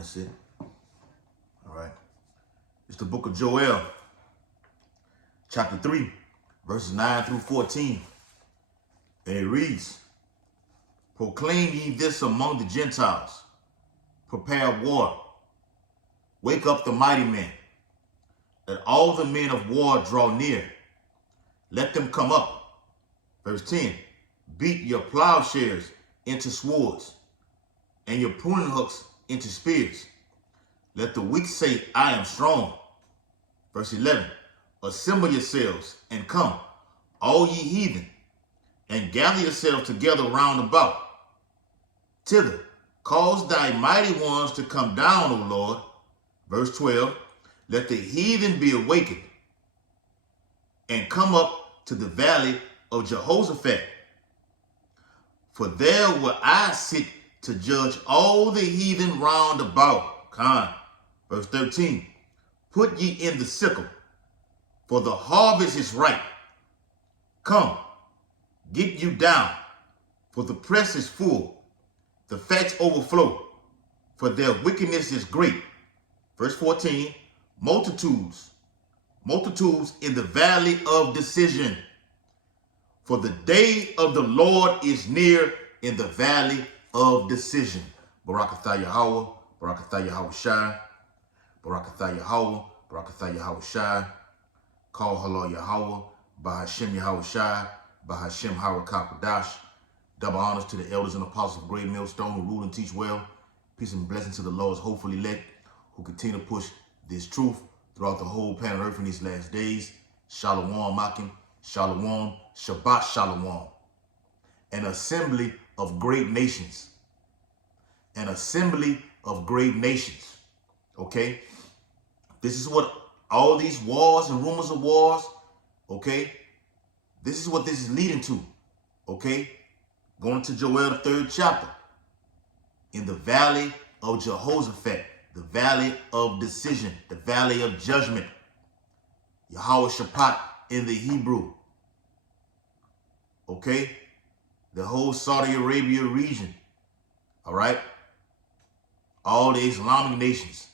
That's it. All right. It's the book of Joel, chapter 3, verses 9 through 14. And it reads, proclaim ye this among the Gentiles. Prepare war. Wake up the mighty men. Let all the men of war draw near. Let them come up. Verse 10, beat your plowshares into swords, and your pruning hooks into spears. Let the weak say, I am strong. Verse 11, assemble yourselves and come, all ye heathen, and gather yourselves together round about. Thither, cause thy mighty ones to come down, O Lord. Verse 12, let the heathen be awakened, and come up to the valley of Jehoshaphat. For there will I sit to judge all the heathen round about. Verse 13, put ye in the sickle, for the harvest is ripe. Come, get you down, for the press is full, the fats overflow, for their wickedness is great. Verse 14, multitudes in the valley of decision. For the day of the Lord is near in the valley of decision. Barakatha Yahweh, Barakatha Yahweh Shai, Barakatha Yahweh, Barakatha Yahweh Shai, Call Halal Yahweh, Bahashem Yahweh Shai, Bahashem Harakakadash. Double honors to the elders and apostles of Great Millstone who rule and teach well. Peace and blessings to the Lord's hopefully elect who continue to push this truth throughout the whole planet Earth in these last days. Shalom Makim, Shalom, Shabbat Shalom. An assembly of great nations. An assembly of great nations. Okay? This is what all these wars and rumors of wars, okay? This is what this is leading to, okay? Going to Joel, the 3rd chapter. In the valley of Jehoshaphat, the valley of decision, the valley of judgment. Yahweh Shaphat in the Hebrew. Okay? The whole Saudi Arabia region. All right? All the Islamic nations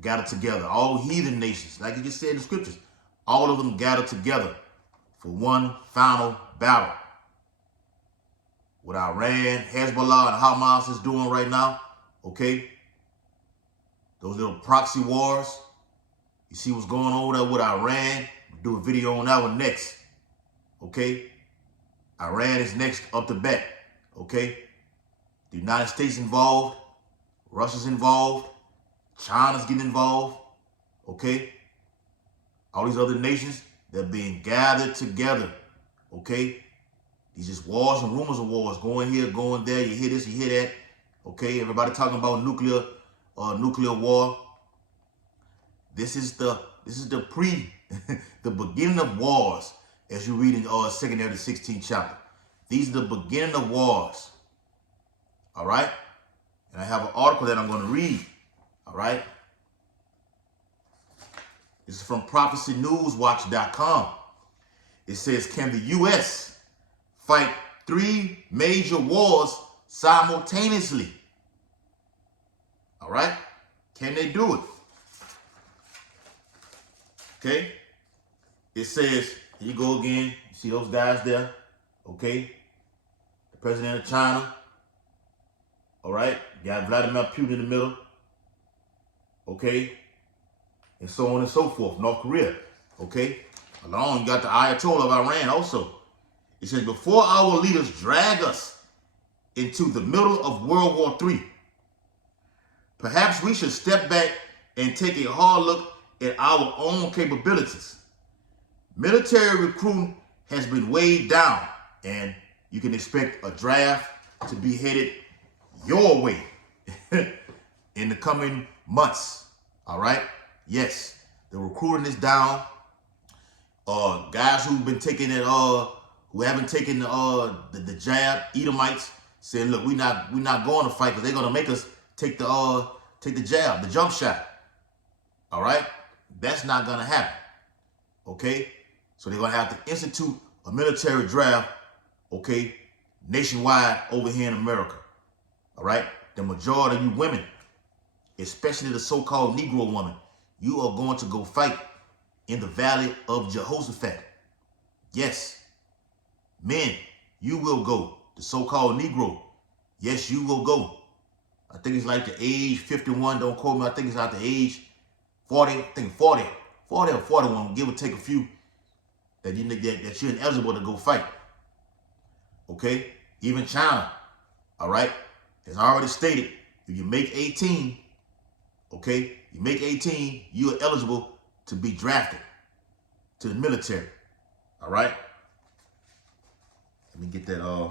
gathered together. All heathen nations, like you just said in the scriptures. All of them gathered together for one final battle. What Iran, Hezbollah, and Hamas is doing right now, okay? Those little proxy wars. You see what's going on there with Iran? We'll do a video on that one next, okay? Iran is next up the bat, okay? The United States involved, Russia's involved, China's getting involved, okay? All these other nations, they're being gathered together, okay? These just wars and rumors of wars, going here, going there, you hear this, you hear that, okay? Everybody talking about nuclear war. This is the the beginning of wars, as you read in 2nd Ezra 16th chapter. These are the beginning of wars. All right? And I have an article that I'm going to read. All right? This is from prophecynewswatch.com. It says, can the U.S. fight 3 major wars simultaneously? All right? Can they do it? Okay? It says, here you go again. You see those guys there? Okay? The president of China. All right? You got Vladimir Putin in the middle. Okay? And so on and so forth. North Korea. Okay? Along, you got the Ayatollah of Iran also. It says, before our leaders drag us into the middle of World War III, perhaps we should step back and take a hard look at our own capabilities. Military recruiting has been weighed down, and you can expect a draft to be headed your way in the coming months. All right? Yes, the recruiting is down. Guys who've been taking it, who haven't taken the jab, Edomites, saying, look, we're not going to fight because they're gonna make us take the jab, the jump shot. All right? That's not gonna happen. Okay? So they're gonna have to institute a military draft, okay, nationwide over here in America. All right? The majority of you women especially the so-called Negro woman, you are going to go fight in the valley of Jehoshaphat. Yes, men, you will go. The so-called Negro, yes, you will go. I think it's like the age 51, don't quote me, I think it's like the age 40, I think 40 or 41, give or take a few, that you're ineligible to go fight. Okay? Even China, all right? As I already stated, if you make 18, okay, you make 18, you are eligible to be drafted to the military, all right? Let me get that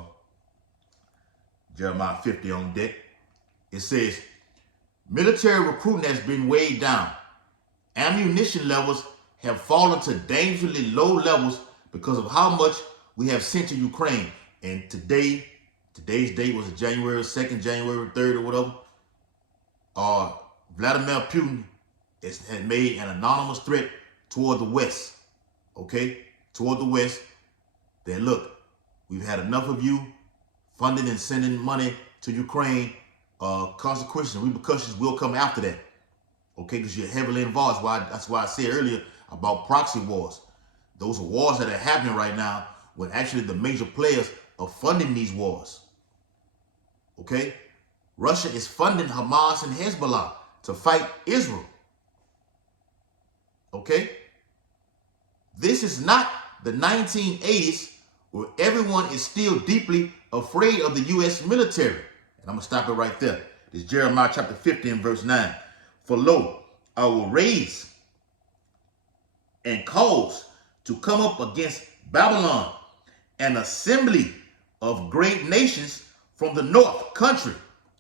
Jeremiah 50 on deck. It says, military recruiting has been weighed down. Ammunition levels have fallen to dangerously low levels because of how much we have sent to Ukraine. And today's date was January 2nd, January 3rd or whatever. Vladimir Putin had made an anonymous threat toward the West. Okay? Toward the West. That look, we've had enough of you funding and sending money to Ukraine. Consequences and repercussions will come after that. Okay, because you're heavily involved. That's why I said earlier about proxy wars. Those are wars that are happening right now when actually the major players are funding these wars. Okay? Russia is funding Hamas and Hezbollah to fight Israel. Okay? This is not the 1980s where everyone is still deeply afraid of the U.S. military. And I'm going to stop it right there. This is Jeremiah chapter 50 and verse 9. For lo, I will raise and cause to come up against Babylon an assembly of great nations from the north country.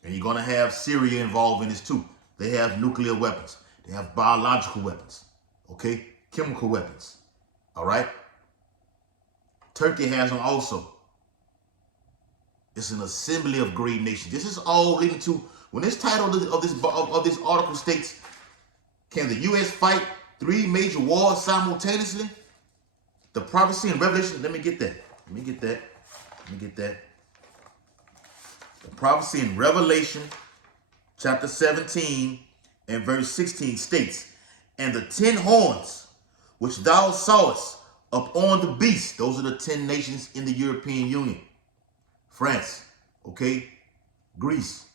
And you're going to have Syria involved in this too. They have nuclear weapons. They have biological weapons. Okay? Chemical weapons. All right? Turkey has them also. It's an assembly of great nations. This is all leading to, when this title of this article states, can the U.S. fight 3 major wars simultaneously? The prophecy in Revelation, let me get that. The prophecy in Revelation chapter 17 and verse 16 states, and the 10 horns which thou sawest upon the beast, those are the 10 nations in the European Union. France, okay, Greece,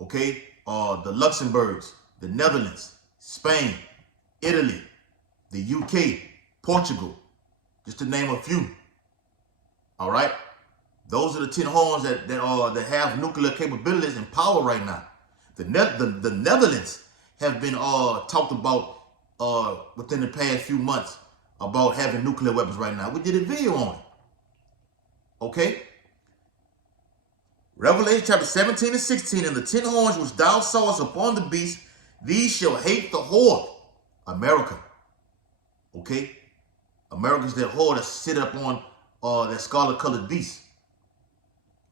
okay, the Luxembourgs, the Netherlands, Spain, Italy, the UK, Portugal, just to name a few. All right, those are the 10 horns that have nuclear capabilities and power right now. The Netherlands have been talked about within the past few months about having nuclear weapons right now. We did a video on it. Okay. Revelation chapter 17 and 16, and the 10 horns which thou sawest upon the beast, these shall hate the whore, America. Okay? America's that whore that sit up on that scarlet-colored beast.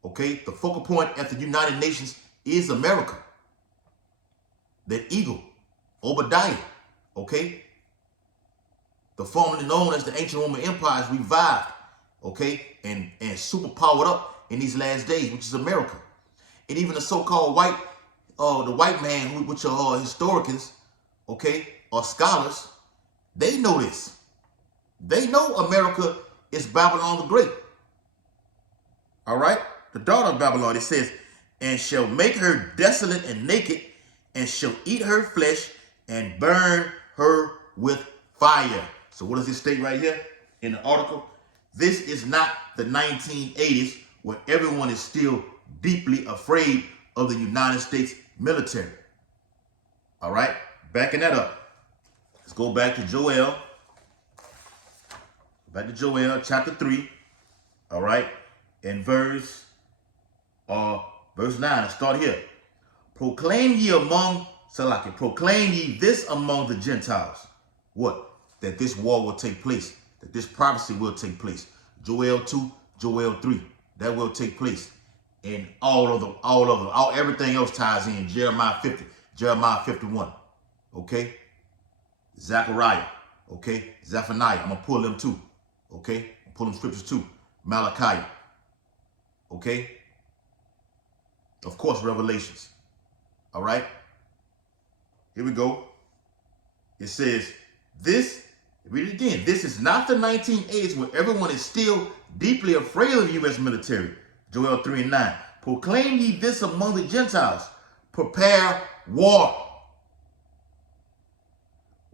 Okay? The focal point at the United Nations is America. That eagle, Obadiah. Okay? The formerly known as the ancient Roman Empire is revived. Okay? And super powered up in these last days, which is America. And even the so-called the white man, which are historians, okay, or scholars, they know this. They know America is Babylon the Great. All right? The daughter of Babylon, it says, and shall make her desolate and naked, and shall eat her flesh, and burn her with fire. So what does it state right here in the article? This is not the 1980s, where everyone is still deeply afraid of the United States military. All right, backing that up. Let's go back to Joel. Back to Joel chapter 3. All right, and verse 9. Let's start here. Proclaim ye this among the Gentiles. What? That this war will take place. That this prophecy will take place. Joel 2, Joel 3. That will take place. And everything else ties in. Jeremiah 50, Jeremiah 51. Okay? Zechariah. Okay? Zephaniah. I'm going to pull them too. Okay? I'll pull them scriptures too. Malachi. Okay? Of course, Revelations. All right? Here we go. It says, this, read it again. This is not the 1980s where everyone is still deeply afraid of the U.S. military. Joel 3:9. Proclaim ye this among the Gentiles. Prepare war.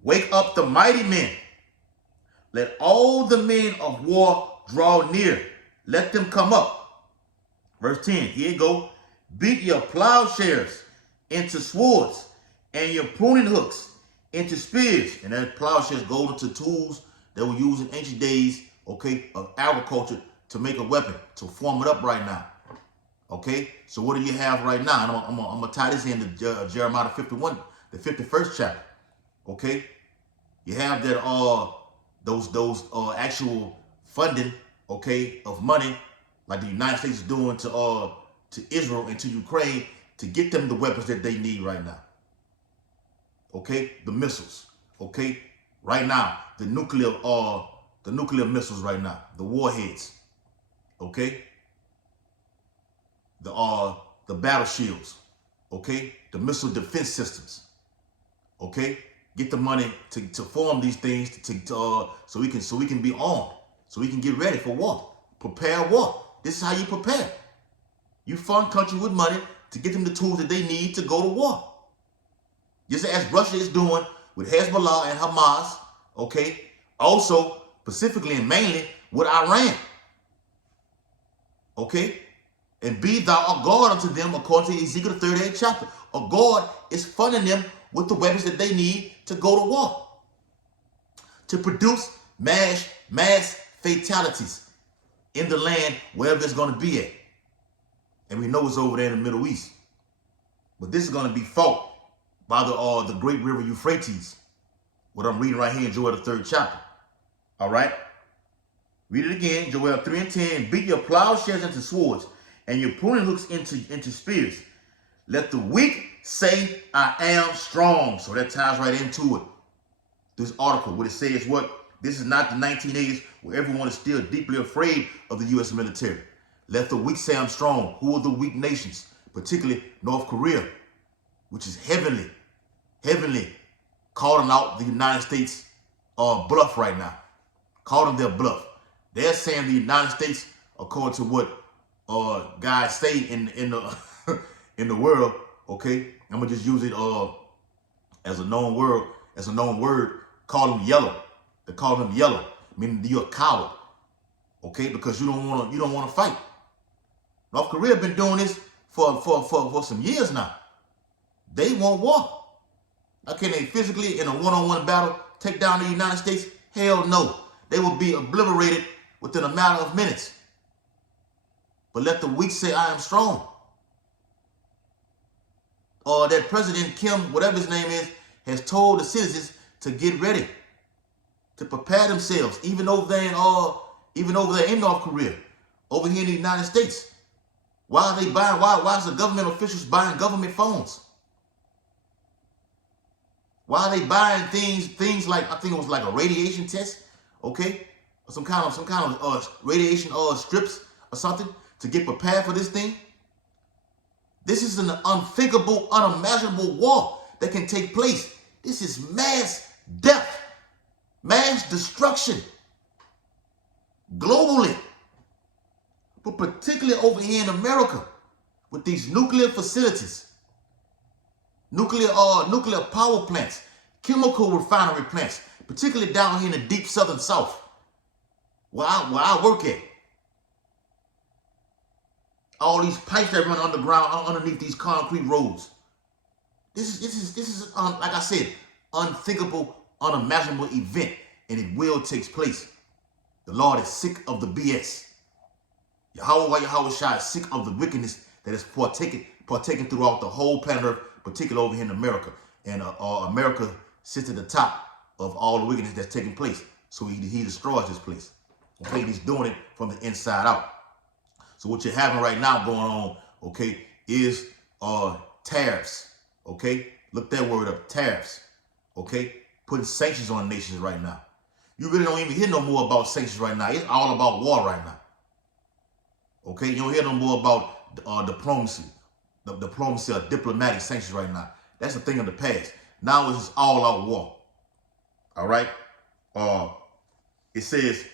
Wake up the mighty men. Let all the men of war draw near. Let them come up. Verse 10, here you go. Beat your plowshares into swords and your pruning hooks into spears. And that plowshares go into tools that were used in ancient days, okay, of agriculture to make a weapon, to form it up right now. Okay, so what do you have right now? And I'm going to tie this into Jeremiah 51, the 51st chapter. Okay, you have that those actual funding, okay, of money like the United States is doing to Israel and to Ukraine to get them the weapons that they need right now. Okay, the missiles. Okay, right now the nuclear missiles right now, the warheads. Okay, the battle shields. Okay, the missile defense systems. Okay, get the money to form these things so we can be armed, so we can get ready for war. Prepare war. This is how you prepare. You fund country with money to get them the tools that they need to go to war. Just as Russia is doing with Hezbollah and Hamas, okay? Also, specifically and mainly with Iran. Okay? And be thou a guard unto them according to Ezekiel 38 chapter. A guard is funding them with the weapons that they need to go to war. To produce mass fatalities in the land wherever it's going to be at. And we know it's over there in the Middle East. But this is going to be fought by the great river Euphrates. What I'm reading right here in Joel the 3rd chapter. All right? Read it again. Joel 3:10. Beat your plowshares into swords and your pruning hooks into spears. Let the weak say, I am strong. So that ties right into it. This article, what it says, what? This is not the 1980s where everyone is still deeply afraid of the U.S. military. Let the weak say I'm strong. Who are the weak nations? Particularly North Korea, which is heavily calling out the United States bluff right now. Calling their bluff. They're saying the United States, according to what guys say in the in the world, okay? I'm gonna just use it as a known word, call them yellow. They call them yellow, meaning you're a coward. Okay, because you don't want to fight. North Korea been doing this for some years now. They want war. Now, can they physically in a one-on-one battle take down the United States? Hell no. They will be obliterated within a matter of minutes. But let the weak say I am strong. Or that President Kim, whatever his name is, has told the citizens to get ready, to prepare themselves, even over there in North Korea, over here in the United States. Why are they buying? Why is the government officials buying government phones? Why are they buying things like, I think it was like a radiation test, okay, or some kind of radiation strips or something to get prepared for this thing? This is an unthinkable, unimaginable war that can take place. This is mass death, mass destruction, globally, but particularly over here in America with these nuclear facilities, nuclear power plants, chemical refinery plants, particularly down here in the deep southern South, where I work at. All these pipes that run underground, underneath these concrete roads. This is like I said, unthinkable, unimaginable event, and it will take place. The Lord is sick of the BS. Yahweh Shai is sick of the wickedness that is partaken throughout the whole planet Earth, particularly over here in America. And America sits at the top of all the wickedness that's taking place. So he destroys this place. Okay, he's doing it from the inside out. So what you're having right now going on, okay, is tariffs. Okay, look that word up, tariffs. Okay, putting sanctions on nations right now. You really don't even hear no more about sanctions right now. It's all about war right now. Okay, you don't hear no more about diplomacy, the diplomacy of diplomatic sanctions right now. That's a thing of the past. Now it's just all-out war. All right? It says,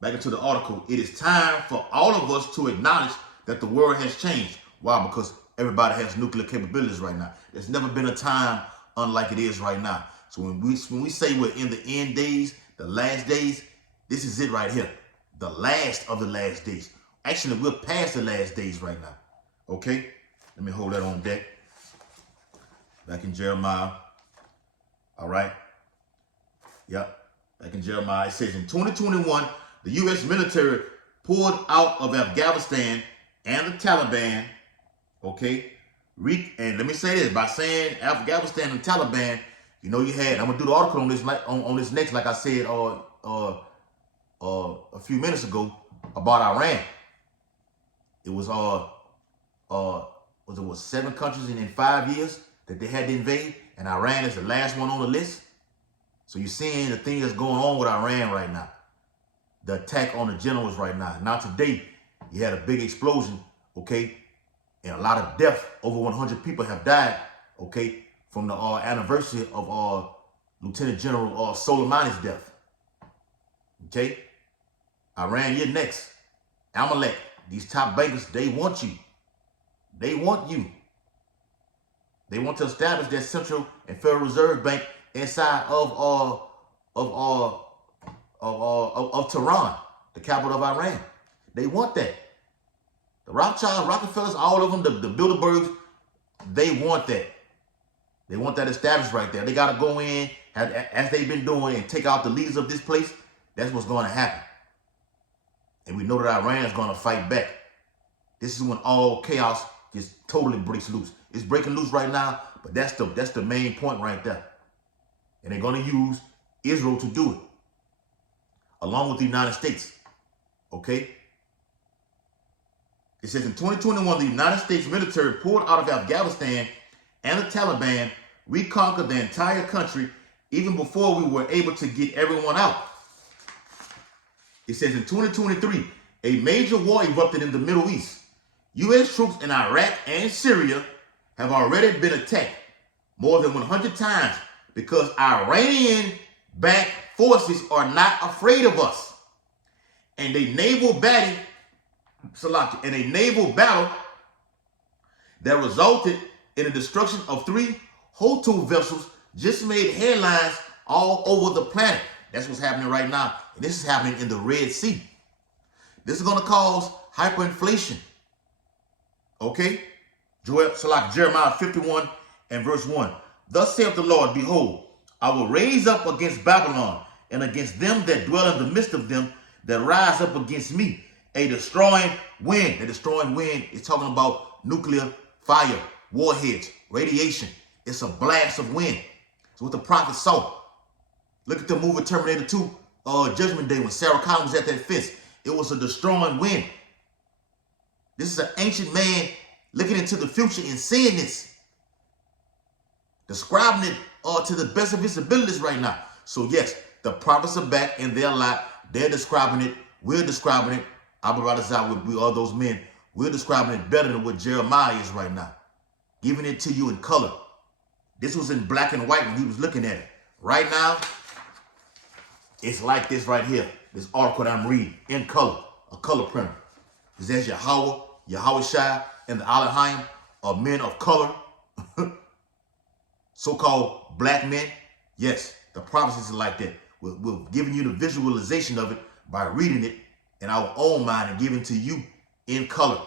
back into the article, it is time for all of us to acknowledge that the world has changed. Why? Because everybody has nuclear capabilities right now. There's never been a time unlike it is right now. So when we say we're in the end days, the last days, this is it right here. The last of the last days. Actually, we're past the last days right now. Okay? Let me hold that on deck. Back in Jeremiah. All right? Yep. Back in Jeremiah, it says in 2021, the U.S. military pulled out of Afghanistan and the Taliban. Okay? And let me say this, by saying Afghanistan and Taliban, you know, you had, I'm gonna do the article on this on this next, like I said a few minutes ago about Iran. It was was it 7 countries in 5 years that they had to invade, and Iran is the last one on the list. So you're seeing the thing that's going on with Iran right now, the attack on the generals right now. Now today, you had a big explosion, okay, and a lot of death. Over 100 people have died, okay, from the anniversary of Lieutenant General Soleimani's death. Okay, Iran, you're next. Amalek, these top bankers, they want you. They want you. They want to establish their Central and Federal Reserve Bank inside of Tehran, the capital of Iran. They want that. The Rothschilds, Rockefellers, all of them, the Bilderbergs, they want that. They want that established right there. They got to go in, as they've been doing, and take out the leaders of this place. That's what's going to happen. And we know that Iran is going to fight back. This is when all chaos just totally breaks loose. It's breaking loose right now, but that's the main point right there. And they're going to use Israel to do it, along with the United States. Okay? It says in 2021, the United States military pulled out of Afghanistan and the Taliban reconquered the entire country even before we were able to get everyone out. It says in 2023, a major war erupted in the Middle East. U.S. troops in Iraq and Syria have already been attacked more than 100 times because Iranian-backed forces are not afraid of us. And a naval battle, that resulted in the destruction of 3 Houthi vessels just made headlines all over the planet. That's what's happening right now. And this is happening in the Red Sea. This is going to cause hyperinflation. Okay? Jeremiah 51 and verse 1. Thus saith the Lord, behold, I will raise up against Babylon and against them that dwell in the midst of them that rise up against me a destroying wind. The destroying wind is talking about nuclear fire, warheads, radiation. It's a blast of wind. It's what the prophet saw. Look at the movie Terminator 2, Judgment Day, when Sarah Connor was at that fence. It was a destroying wind. This is an ancient man looking into the future and seeing this, describing it to the best of his abilities right now. So yes, the prophets are back in their lot. They're describing it. We're describing it. We are those men. We're describing it better than what Jeremiah is right now. Giving it to you in color. This was in black and white when he was looking at it. Right now, it's like this right here. This article that I'm reading in color, a color printer. It says Yahweh Shai, and the Elohim are men of color, so-called black men. Yes, the prophecies are like that. We're giving you the visualization of it by reading it in our own mind and giving to you in color.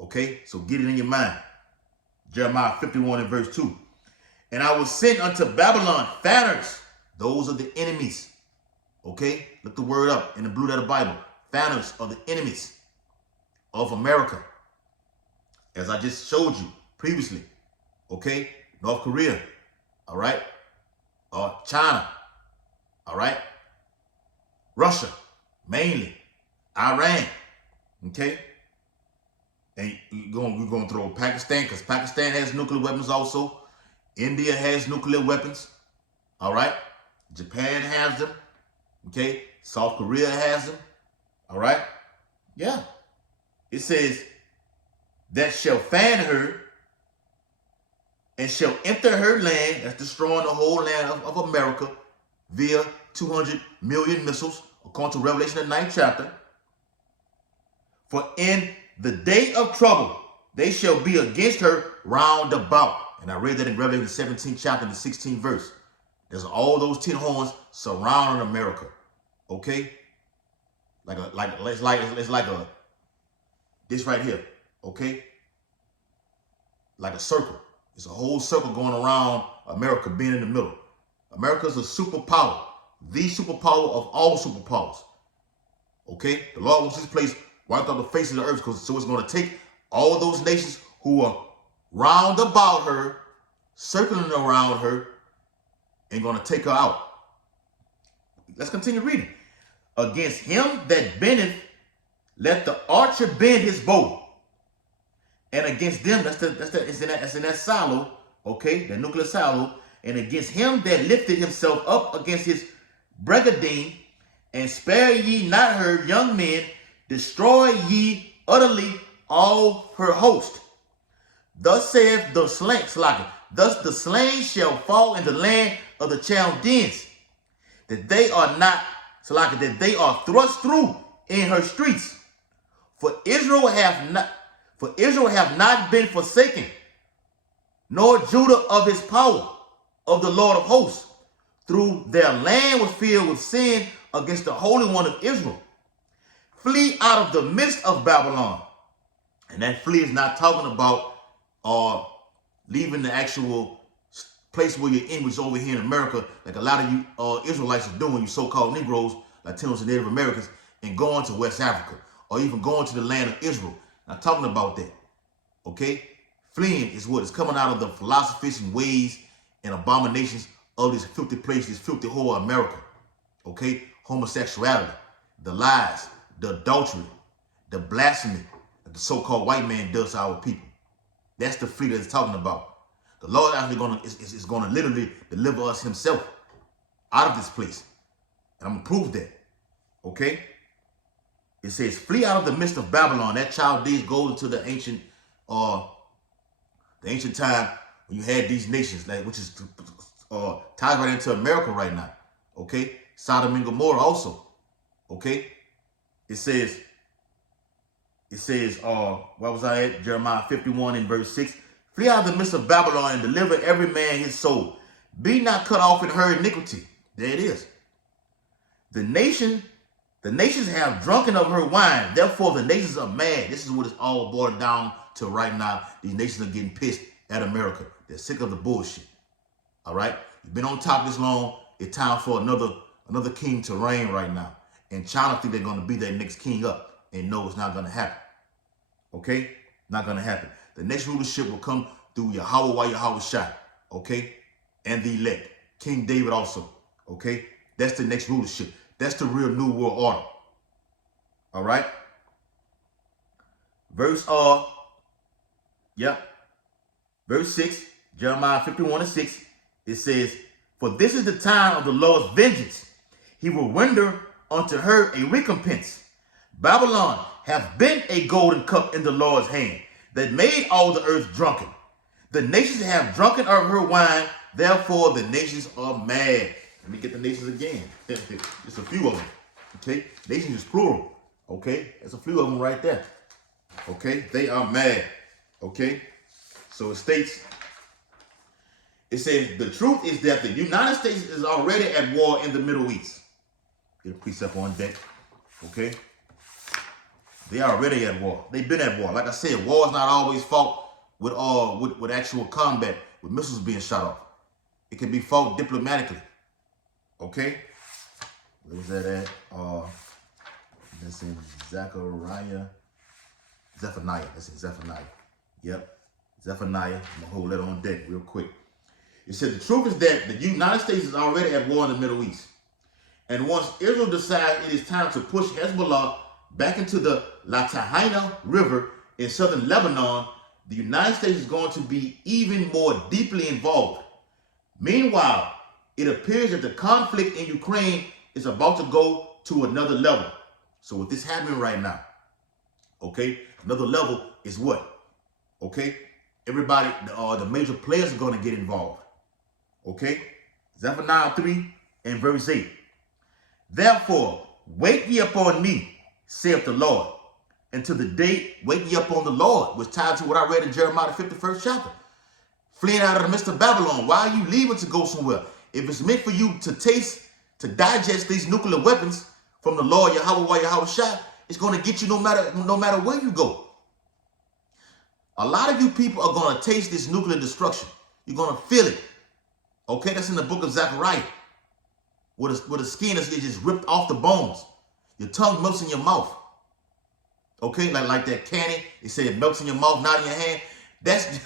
Okay, so get it in your mind. Jeremiah 51 and verse 2. And I will send unto Babylon fanners. Those are the enemies. Okay, look the word up in the blue letter Bible. Fanners are the enemies of America. As I just showed you previously. Okay, North Korea. All right. China. All right. Russia, mainly. Iran. Okay. And we're going to throw Pakistan, because Pakistan has nuclear weapons also. India has nuclear weapons. All right. Japan has them. Okay. South Korea has them. All right. Yeah. It says, that shall fan her and shall enter her land, that's destroying the whole land of America, via 200 million missiles, according to Revelation, the 9th chapter. For in the day of trouble, they shall be against her round about. And I read that in Revelation, the 17th chapter, the 16th verse. There's all those 10 horns surrounding America. Okay? It's like this right here. Okay? Like a circle. It's a whole circle going around America, being in the middle. America's a superpower. The superpower of all superpowers. Okay? The Lord wants this place wiped off the face of the earth, so it's going to take all of those nations who are round about her, circling around her, and going to take her out. Let's continue reading. Against him that bendeth, let the archer bend his bow. And against them, that's in that silo, okay, that nuclear silo. And against him that lifted himself up against his brigandine, and spare ye not her young men, destroy ye utterly all her host. Thus saith the slain, thus the slain shall fall in the land of the Chaldeans, that they are not, that they are thrust through in her streets. For Israel have not been forsaken, nor Judah of his power, of the Lord of hosts. Through their land was filled with sin against the Holy One of Israel. Flee out of the midst of Babylon. And that flee is not talking about leaving the actual place where you're in, which is over here in America, like a lot of you Israelites are doing, you so-called Negroes, Latinos and Native Americans, and going to West Africa, or even going to the land of Israel. Not talking about that, okay? Fleeing is what is coming out of the philosophies and ways and abominations of this filthy place, this filthy whole America, okay? Homosexuality, the lies, the adultery, the blasphemy that the so-called white man does to our people. That's the flee that it's talking about. The Lord actually is going to literally deliver us himself out of this place. And I'm going to prove that, okay? It says, flee out of the midst of Babylon. That Chaldees goes into the ancient time when you had these nations, which is ties right into America right now. Okay? Sodom and Gomorrah also. Okay? It says, where was I at? Jeremiah 51 in verse 6. Flee out of the midst of Babylon and deliver every man his soul. Be not cut off in her iniquity. There it is. The nations have drunken of her wine. Therefore, the nations are mad. This is what it's all boiled down to right now. These nations are getting pissed at America. They're sick of the bullshit. All right? You've been on top this long. It's time for another king to reign right now. And China think they're going to be their next king up. And no, it's not going to happen. Okay? Not going to happen. The next rulership will come through Yahweh Shai. Okay? And the elect. King David also. Okay? That's the next rulership. That's the real new world order. All right? Verse 6, Jeremiah 51 and 6, it says, for this is the time of the Lord's vengeance. He will render unto her a recompense. Babylon hath been a golden cup in the Lord's hand, that made all the earth drunken. The nations have drunken of her wine, therefore the nations are mad. Let me get the nations again. It's a few of them. Okay? Nations is plural. Okay? There's a few of them right there. Okay? They are mad. Okay? So it states, it says, the truth is that the United States is already at war in the Middle East. Get a precept on deck. Okay? They are already at war. They've been at war. Like I said, war is not always fought with actual combat, with missiles being shot off. It can be fought diplomatically. Okay? Where was that at? That's in Zephaniah. That's in Zephaniah. Yep. Zephaniah. I'm going to hold that on deck real quick. It said, the truth is that the United States is already at war in the Middle East. And once Israel decides it is time to push Hezbollah back into the Latahina River in southern Lebanon, the United States is going to be even more deeply involved. Meanwhile, it appears that the conflict in Ukraine is about to go to another level. So with this happening right now, okay, another level is what? Okay, Everybody, the major players are going to get involved. Okay? Zephaniah 3 and verse 8. Therefore, wait ye upon me, saith the Lord, until the day, wait ye upon the Lord, which tied to what I read in Jeremiah 51st chapter. Fleeing out of the midst of Babylon. Why are you leaving to go somewhere? If it's meant for you to taste, to digest these nuclear weapons from the Lord Yahweh Yahushua, it's going to get you no matter where you go. A lot of you people are going to taste this nuclear destruction. You're going to feel it. Okay, that's in the book of Zechariah. Where the skin is just ripped off the bones. Your tongue melts in your mouth. Okay, like that candy. It said it melts in your mouth, not in your hand. That's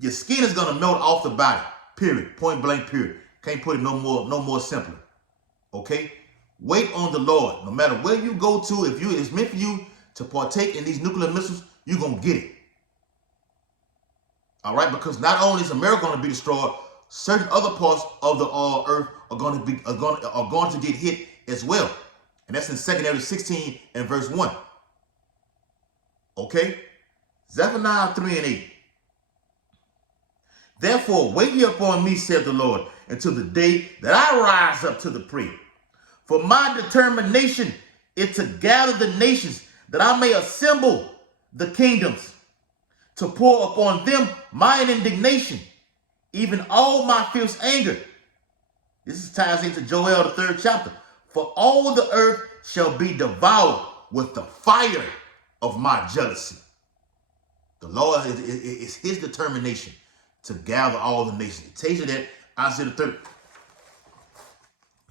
your skin is gonna melt off the body. Period. Point blank. Period. Can't put it no more simpler. Okay. Wait on the Lord. No matter where you go to, if it's meant for you to partake in these nuclear missiles, you're gonna get it. All right, because not only is America going to be destroyed, certain other parts of the earth are going to get hit as well, and that's in 2 Ezra 16 and verse 1. Okay, Zephaniah 3 and 8. Therefore, wait ye upon me, saith the Lord, until the day that I rise up to the prey. For my determination is to gather the nations, that I may assemble the kingdoms, to pour upon them mine indignation, even all my fierce anger. This ties into Joel, the 3rd chapter. For all the earth shall be devoured with the fire of my jealousy. The Lord is his determination to gather all the nations. It tells you that Isaiah 30.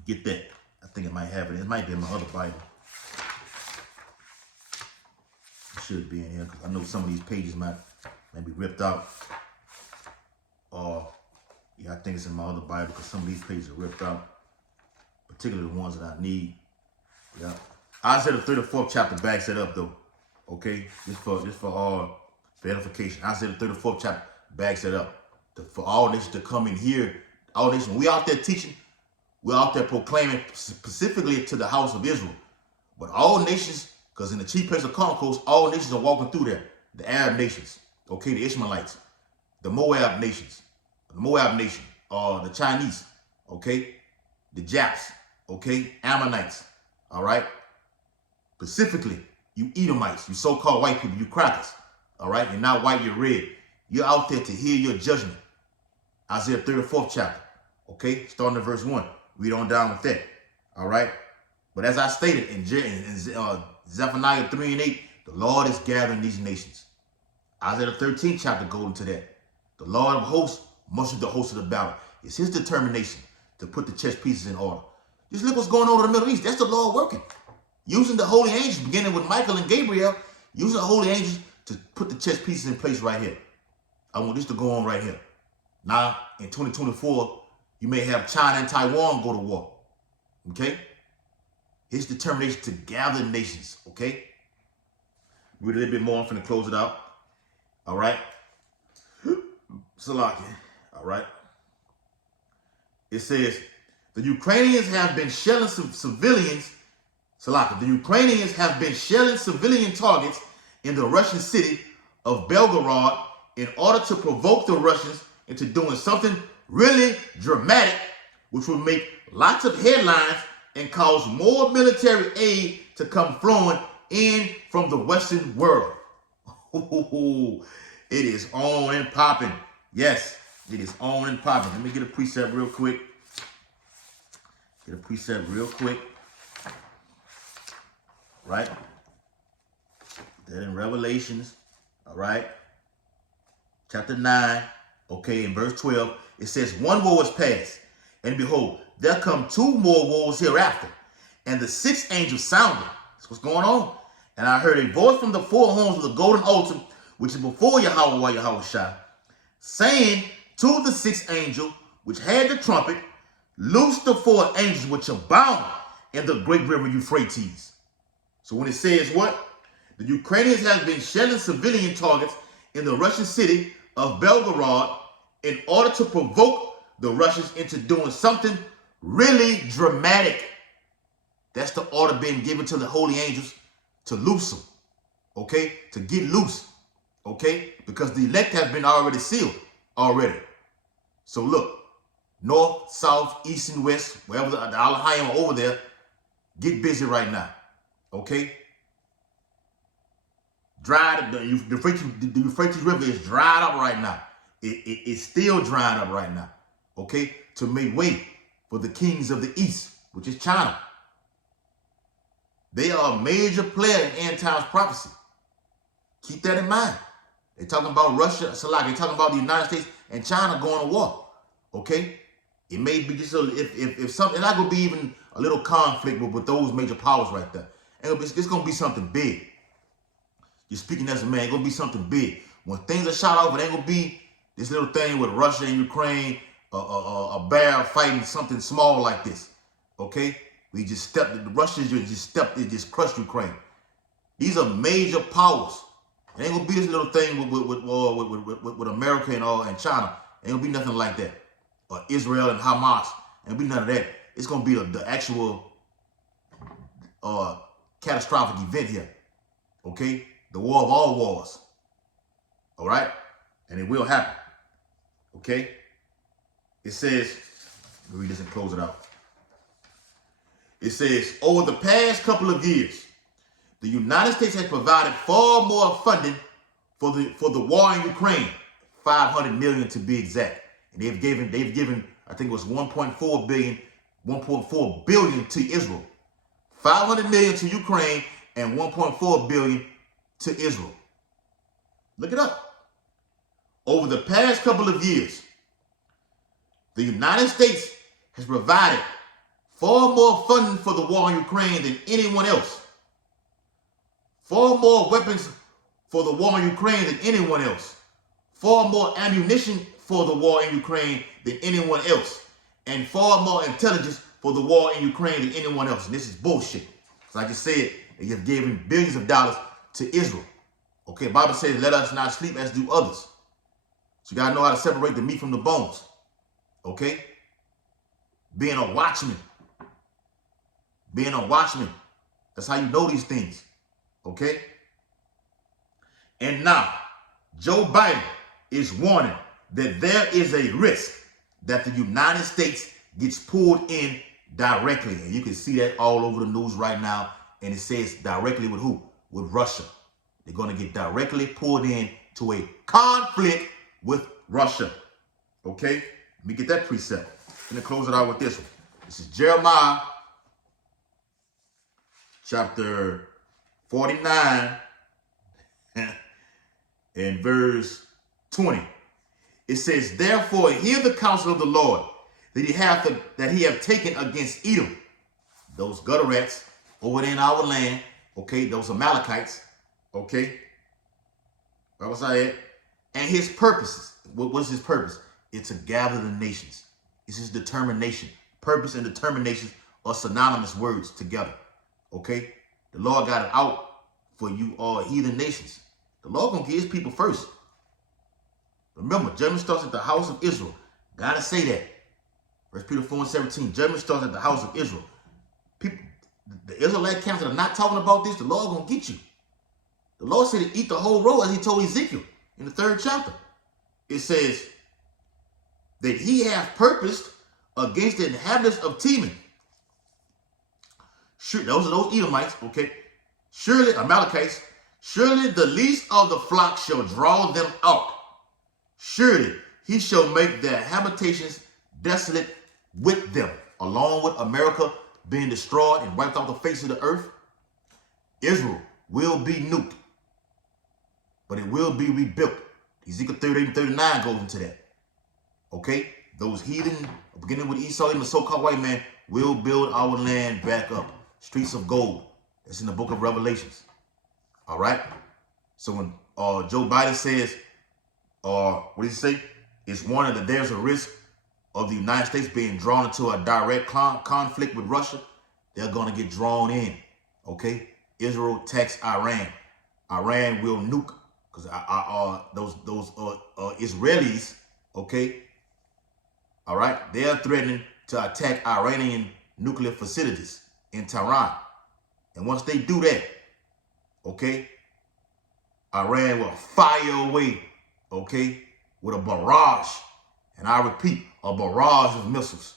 Get that. I think it might have it. It might be in my other Bible. It should be in here because I know some of these pages might be ripped out. Yeah, I think it's in my other Bible because some of these pages are ripped out, particularly the ones that I need. Yeah, Isaiah the 34th chapter backs it up though. Okay, just for edification. Isaiah the 34th chapter backs it up. For all nations to come in here, all nations. When we out there teaching, we're out there proclaiming specifically to the house of Israel. But all nations, because in the chief place of concourse, all nations are walking through there. The Arab nations, okay, the Ishmaelites, the Moab nations, the Chinese, okay, the Japs, okay, Ammonites, all right. Specifically, you Edomites, you so-called white people, you crackers, all right. You're not white, you're red. You're out there to hear your judgment. Isaiah 34th chapter, okay, starting at verse 1. Read on down with that, all right. But as I stated in Zephaniah 3 and 8, the Lord is gathering these nations. Isaiah 13th chapter goes into that. The Lord of hosts musters the host of the battle. It's his determination to put the chess pieces in order. Just look what's going on in the Middle East. That's the Lord working. Using the holy angels, beginning with Michael and Gabriel, using the holy angels to put the chess pieces in place right here. I want this to go on right here. Now, in 2024, you may have China and Taiwan go to war. Okay? His determination to gather nations. Okay? Read a little bit more. I'm finna close it out. All right? Salaki. All right? It says, the Ukrainians have been shelling civilians. Salaki. The Ukrainians have been shelling civilian targets in the Russian city of Belgorod in order to provoke the Russians into doing something really dramatic, which will make lots of headlines and cause more military aid to come flowing in from the Western world. It is on and popping. Yes, it is on and popping. Let me get a precept real quick. Right? That in Revelations. All right. Chapter 9. Okay, in verse 12, it says, one war is past, and behold, there come two more wars hereafter. And the sixth angel sounded. That's what's going on. And I heard a voice from the four horns of the golden altar, which is before Yahweh Yahushua, saying to the sixth angel, which had the trumpet, loose the four angels which are bound in the great river Euphrates. So when it says what? The Ukrainians have been shelling civilian targets in the Russian city of Belgorod in order to provoke the Russians into doing something really dramatic. That's the order being given to the holy angels to loose them, okay? To get loose, Okay? Because the elect has been already sealed already. So look, north, south, east, and west, wherever the Alahayim are over there, get busy right now. Okay? The Euphrates River is dried up right now. It's still drying up right now. Okay? To make way for the kings of the east, which is China. They are a major player in end times prophecy. Keep that in mind. They're talking about Russia, they're talking about the United States and China going to war. Okay? It may be just if something, not gonna be even a little conflict with those major powers right there. And it's gonna be something big. You're speaking as a man, it's gonna be something big. When things are shot off, it ain't gonna be this little thing with Russia and Ukraine, a bear fighting something small like this. Okay? The Russians just crushed Ukraine. These are major powers. It ain't gonna be this little thing with America and China. Ain't gonna be nothing like that. Or Israel and Hamas. Ain't gonna be none of that. It's gonna be the actual catastrophic event here. Okay? The war of all wars. All right? And it will happen. Okay? It says, let me read this and close it out. It says, over the past couple of years, the United States has provided far more funding for the war in Ukraine, $500 million to be exact. And they've given, I think it was 1.4 billion to Israel. 500 million to Ukraine and 1.4 billion to Israel. Look it up. Over the past couple of years, the United States has provided far more funding for the war in Ukraine than anyone else. Far more weapons for the war in Ukraine than anyone else. Far more ammunition for the war in Ukraine than anyone else. And far more intelligence for the war in Ukraine than anyone else. And this is bullshit. As I just said, they have given billions of dollars to Israel. Okay, the Bible says, let us not sleep as do others. So you got to know how to separate the meat from the bones. Okay? Being a watchman. Being a watchman. That's how you know these things. Okay? And now, Joe Biden is warning that there is a risk that the United States gets pulled in directly. And you can see that all over the news right now. And it says directly with who? With Russia. They're going to get directly pulled in to a conflict with Russia. Okay? Let me get that precept. I'm going to close it out with this one. This is Jeremiah chapter 49 and verse 20. It says, therefore hear the counsel of the Lord that he have taken against Edom, those gutter rats over there in our land, okay, those Amalekites, okay, that was it, and his purposes. What was his purpose? It's to gather the nations. It's his determination. Purpose and determination are synonymous words together, okay? The Lord got it out for you all heathen nations. The Lord gonna get his people first. Remember, judgment starts at the house of Israel. Gotta say that. 1 Peter 4:17. Judgment starts at the house of Israel. People, the Israelite camps that are not talking about this, the Lord gonna get you. The Lord said to eat the whole roll, as he told Ezekiel in the 3rd chapter. It says that he hath purposed against the inhabitants of Teman. Sure, those are those Edomites, okay? Surely, Amalekites, surely the least of the flock shall draw them out. Surely he shall make their habitations desolate with them, along with America being destroyed and wiped off the face of the earth. Israel will be nuked, but it will be rebuilt. Ezekiel 38 and 39 goes into that. Okay? Those heathen, beginning with Esau and the so-called white man, will build our land back up. Streets of gold. That's in the book of Revelations. All right? So when Joe Biden says, what did he say? It's warning that there's a risk of the United States being drawn into a direct conflict with Russia. They're going to get drawn in. Okay? Israel attacks Iran. Iran will nuke because those Israelis, okay? All right? They're threatening to attack Iranian nuclear facilities in Tehran. And once they do that, okay, Iran will fire away, okay, with a barrage, and I repeat, a barrage of missiles,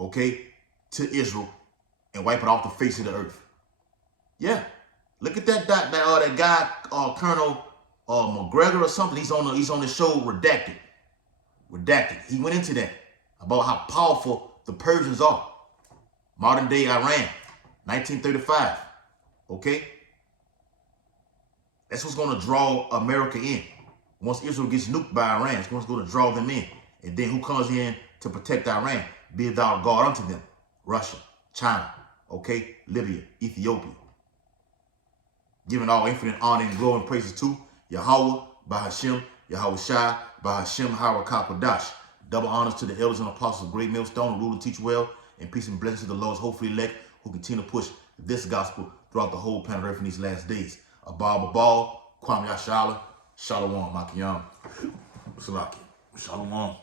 okay, to Israel and wipe it off the face of the earth. Yeah, look at that guy, Colonel McGregor or something. He's on the show Redacted. He went into that about how powerful the Persians are. Modern day Iran, 1935. Okay, that's what's going to draw America in. Once Israel gets nuked by Iran, it's what's going to draw them in. And then who comes in to protect Iran? Be thou God unto them. Russia, China, okay, Libya, Ethiopia. Giving all infinite honor and glory and praises to Yahweh, Bahashem, Yahweh Shai, Bahashem, Harakah. Double honors to the elders and apostles of Great Millstone, rule and teach well, and peace and blessings to the Lord's hopefully elect who continue to push this gospel throughout the whole planet Earth in these last days. Abba Babal, Kwame Yashala, Shalom, Makiyam, Salaki, Shalom.